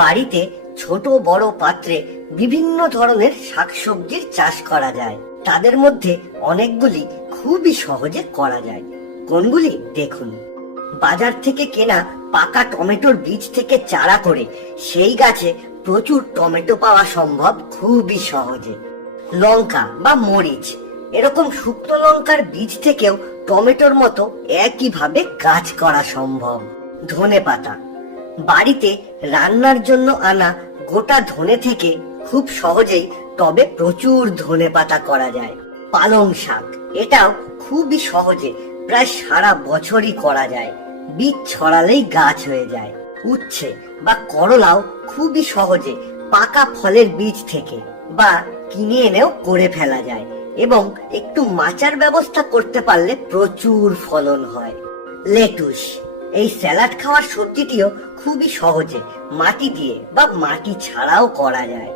বাড়িতে ছোট বড় পাত্রে বিভিন্ন ধরনের শাকসবজির চাষ করা যায়। তাদের মধ্যে অনেকগুলি খুবই সহজে করা যায়। কোনগুলি দেখুন। বাজার থেকে কেনা পাকা টমেটোর বীজ থেকে চারা করে সেই গাছে প্রচুর টমেটো পাওয়া সম্ভব খুবই সহজে। লঙ্কা বা মরিচ, এরকম শুকনো লঙ্কার বীজ থেকেও টমেটোর মতো একইভাবে গাছ করা সম্ভব। ধনেপাতা, বাড়িতে রান্নার জন্য আনা গোটা ধনে থেকে খুব সহজেই টবে প্রচুর ধনেপাতা করা যায়। পালং শাক, এটাও খুবই সহজে প্রায় সারা বছরই করা যায়, বীজ ছড়ালেই গাছ হয়ে যায়। উচ্ছে বা করলাও খুবই সহজে পাকা ফলের বীজ থেকে বা কিনে এনেও করে ফেলা যায়, এবং একটু মাচার ব্যবস্থা করতে পারলে প্রচুর ফলন হয়। লেটুস, এই স্যালাড খাওয়ার সবজিটিও খুবই সহজে মাটি দিয়ে বা মাটি ছাড়াও করা যায়।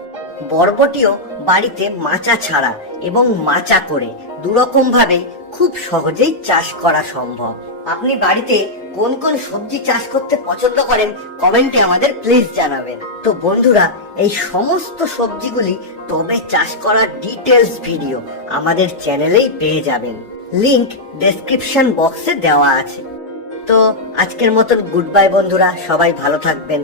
বরবটিও বাড়িতে মাচা ছাড়া এবং মাচা করে দুরকম ভাবে খুব সহজেই চাষ করা সম্ভব। আপনি বাড়িতে কোন কোন সবজি চাষ করতে পছন্দ করেন কমেন্টে আমাদের প্লিজ জানাবেন। তো বন্ধুরা, এই সমস্ত সবজিগুলি টবে চাষ করার ডিটেলস ভিডিও আমাদের চ্যানেলেই পেয়ে যাবেন, লিংক ডেসক্রিপশন বক্সে দেওয়া আছে। তো আজকের মতন গুড বাই বন্ধুরা, সবাই ভালো থাকবেন।